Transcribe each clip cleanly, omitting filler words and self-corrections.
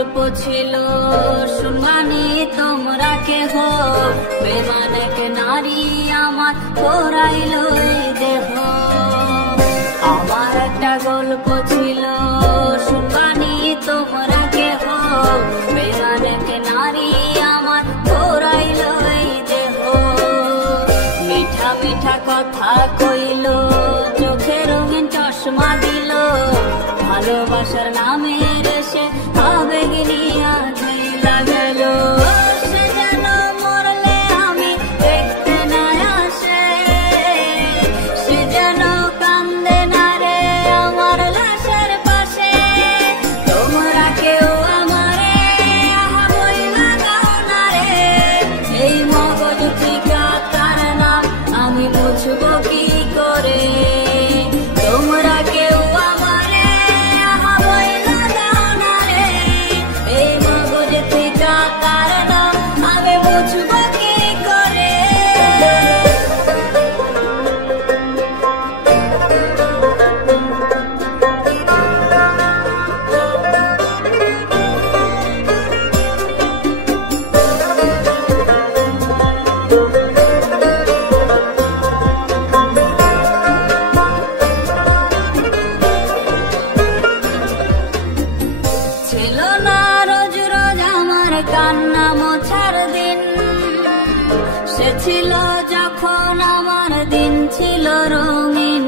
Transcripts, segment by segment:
গল্প ছিল শুনবানি তোমরা কেহ, বেমান এক নারী আমার পোড়াইল এই দেহ। আমার একটা গল্প ছিল শুনবানি তোমরা কেহ, বেমান এক নারী আমার পোড়াইল এই দেহ। মিঠা মিঠা কথা কইল, চোখে রঙিন চশমা দিল, ভালোবাসার নামের সে আবেগ নিয়া চইলা গেল। সে যেন মরলে আমি দেখতে না আসে, সে যেন কান্দে না রে আমার লাশের পাশে। তোমরা কেউ আমারে আহা বইলা গাও না রে, এই মগজ থেকে তার নাম আমি বুঝবো কি করে। তোমরা কেউ আমারে আহা বইলা গাও না রে, এই মগজ থেকে তার নাম আমি বুঝবো কি করে। ছিল না রোজ রোজ আমার কান্না মোছার দিন, সে ছিল যখন আমার দিন ছিল রঙিন।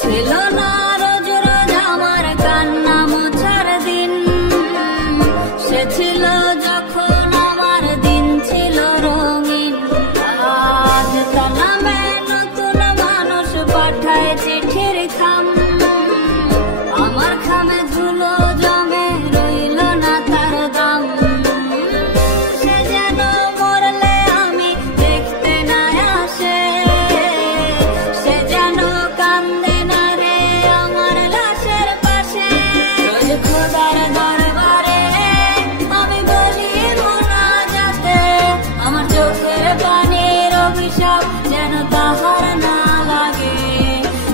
ছিল না রোজ রোজ আমার কান্না মোছার দিন, সে ছিল যখন আমার দিন ছিল রঙিন। আজ তার নামে নতুন মানুষ পাঠায় চিঠির খাম, আমার খামে ধুলো জমে রইল না তার দাম। সে যেন মরলে আমি দেখতে না আসে, সে যেন কান্দে না রে আমার লাশের পাশে। রোজ খোদার দরবারে আমি বলি মোনাজাতে, আমার চোখের পানির অভিশাপ যেন তাহার না লাগে।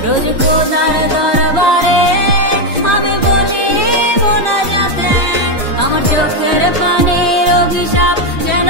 রোজ খোদার দরবারে আমি বলি মোনাজাতে, আমার চোখের পানির অভিশাপ যেন